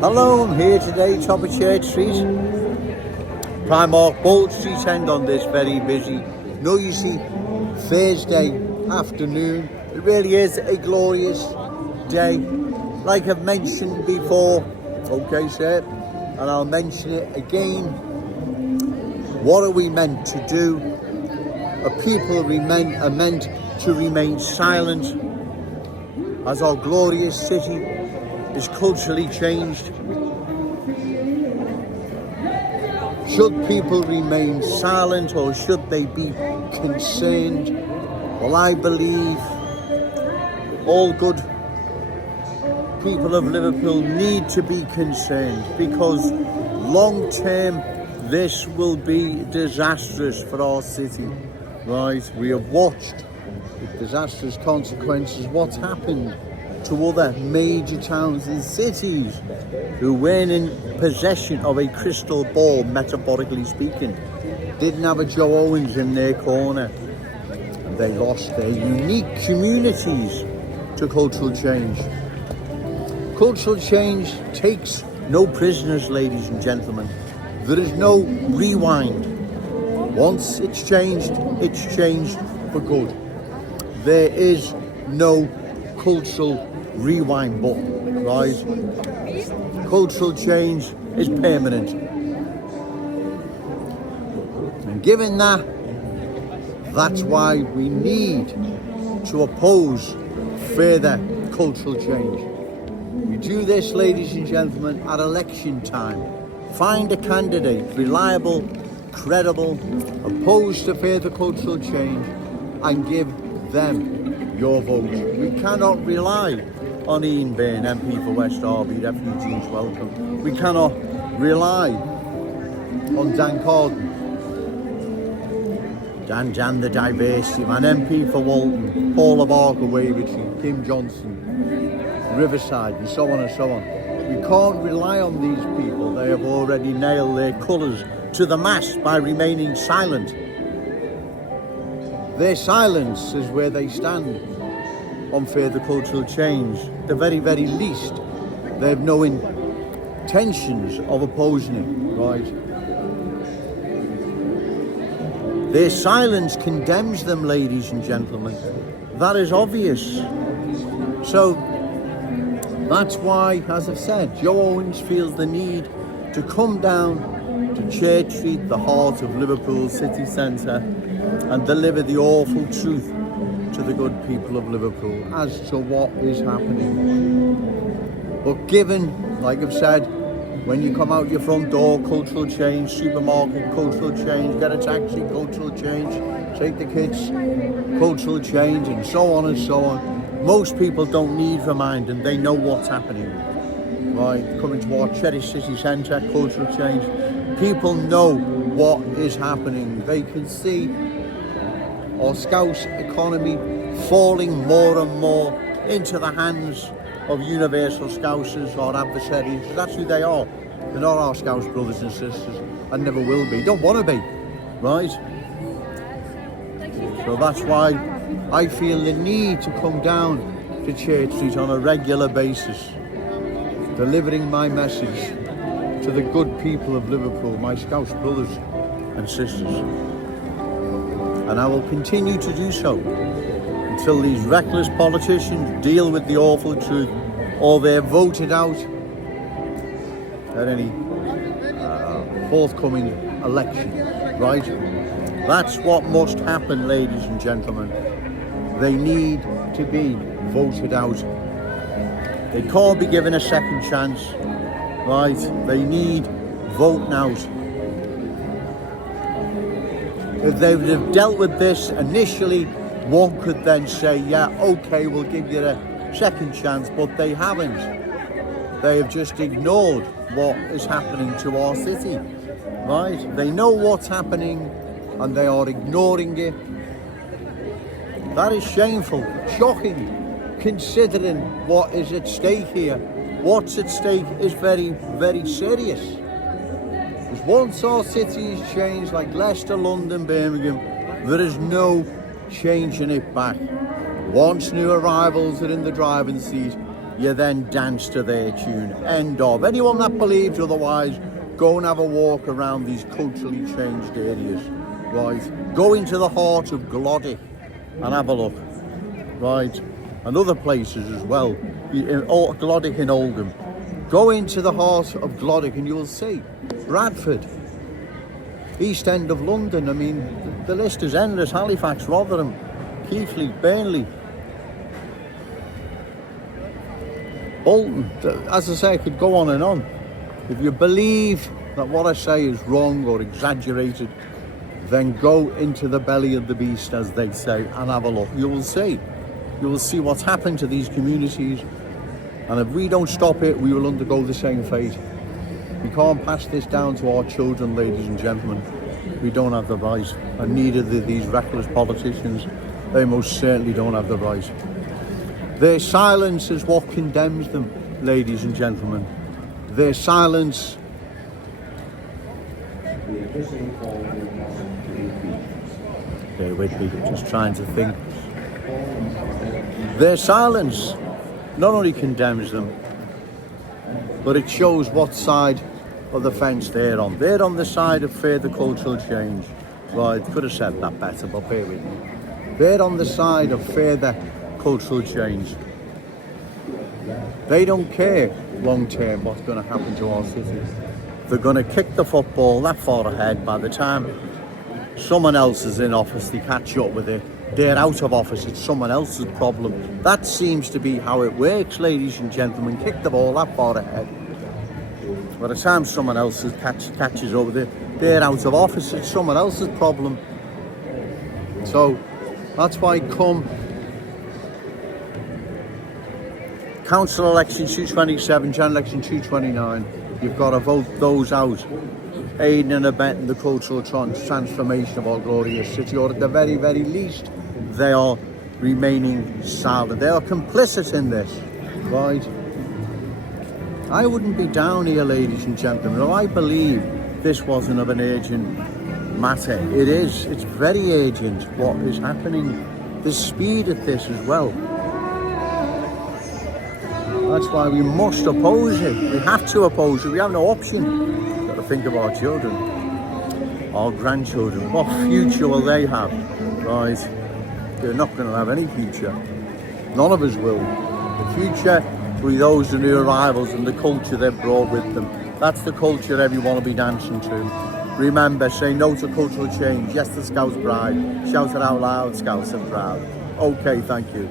Hello, I'm here today, top of Church Street, Primark Bolt Street End on this very busy, noisy Thursday afternoon. It really is a glorious day. Like I've mentioned before, okay sir, and I'll mention it again. What are we meant to do? A people are meant to remain silent as our glorious city is culturally changed. Should people remain silent or should they be concerned? Well, I believe all good people of Liverpool need to be concerned, because long term this will be disastrous for our city. Right, we have watched with disastrous consequences what's happened to other major towns and cities who weren't in possession of a crystal ball, metaphorically speaking, didn't have a Joe Owens in their corner, and they lost their unique communities to cultural change. Cultural change takes no prisoners, ladies and gentlemen. There is no rewind. Once it's changed for good. There is no cultural rewind button, right? Cultural change is permanent. And given that, that's why we need to oppose further cultural change. We do this, ladies and gentlemen, at election time. Find a candidate, reliable, credible, opposed to further cultural change, and give them your vote. We cannot rely on Ian Byrne, MP for West Derby, Refugees Welcome. We cannot rely on Dan Carden, Dan the Diversity Man, MP for Walton, Paula Barker, Wavertree, Kim Johnson, Riverside, and so on and so on. We can't rely on these people. They have already nailed their colours to the mast by remaining silent. Their silence is where they stand on further cultural change. At the very, very least, they have no intentions of opposing it, right? Their silence condemns them, ladies and gentlemen. That is obvious. So that's why, as I've said, Joe Owens feels the need to come down to Church Street, the heart of Liverpool city centre, and deliver the awful truth to the good people of Liverpool as to what is happening. But given, like I've said, when you come out your front door, cultural change, supermarket, cultural change, get a taxi, cultural change, take the kids, cultural change, and so on and so on. Most people don't need reminding, they know what's happening. Right, coming to our cherished city centre, cultural change. People know what is happening. They can see our Scouse economy falling more and more into the hands of universal Scousers or adversaries. That's who they are. They're not our Scouse brothers and sisters, and never will be. Don't want to be, right? So that's why I feel the need to come down to Church Street on a regular basis, delivering my message to the good people of Liverpool, my Scouse brothers and sisters. And I will continue to do so until these reckless politicians deal with the awful truth, or they're voted out at any forthcoming election, right? That's what must happen, ladies and gentlemen. They need to be voted out. They can't be given a second chance, right? They need voting out. If they would have dealt with this initially, one could then say, yeah, okay, we'll give you a second chance, but they haven't. They have just ignored what is happening to our city, right? They know what's happening and they are ignoring it. That is shameful, shocking, considering what is at stake here. What's at stake is very, very serious. Because once our city is changed, like Leicester, London, Birmingham, there is no changing it back. Once new arrivals are in the driving seat, you then dance to their tune. End of. Anyone that believes otherwise, go and have a walk around these culturally changed areas, right? Go into the heart of Glodick and have a look, right? And other places as well, Glodick and Oldham. Go into the heart of Glodick and you'll see Bradford, East End of London. I mean, the list is endless. Halifax, Rotherham, Keighley, Burnley, Bolton. As I say, I could go on and on. If you believe that what I say is wrong or exaggerated, then go into the belly of the beast, as they say, and have a look. You will see. You will see what's happened to these communities. And if we don't stop it, we will undergo the same fate. We can't pass this down to our children, ladies and gentlemen. We don't have the right. And neither do these reckless politicians. They most certainly don't have the right. Their silence is what condemns them, ladies and gentlemen. Their silence. Bear with me, just trying to think. Their silence not only condemns them, but it shows what side of the fence they're on. They're on the side of further cultural change. Right, could have said that better, but bear with me. They're on the side of further cultural change. They don't care long term what's going to happen to our city. They're going to kick the football that far ahead. By the time someone else is in office, they catch up with it. They're out of office, it's someone else's problem. That seems to be how it works, ladies and gentlemen. Kick the ball that far ahead. By the time someone else catches up with it, they're out of office, it's someone else's problem. So that's why come council election 227, general election 229, you've got to vote those out, aiding and abetting the cultural transformation of our glorious city, or at the very, very least, they are remaining silent. They are complicit in this, right? I wouldn't be down here, ladies and gentlemen, if I believe this wasn't of an urgent matter. It is. It's very urgent what is happening. There's speed at this as well. That's why we must oppose it. We have to oppose it. We have no option. Got to think of our children, our grandchildren. What future will they have? Right? They're not going to have any future. None of us will. The future will be those new arrivals and the culture they've brought with them. That's the culture everyone will be dancing to. Remember, say no to cultural change. Yes to Scouse pride. Shout it out loud, Scouse and proud. Okay, thank you.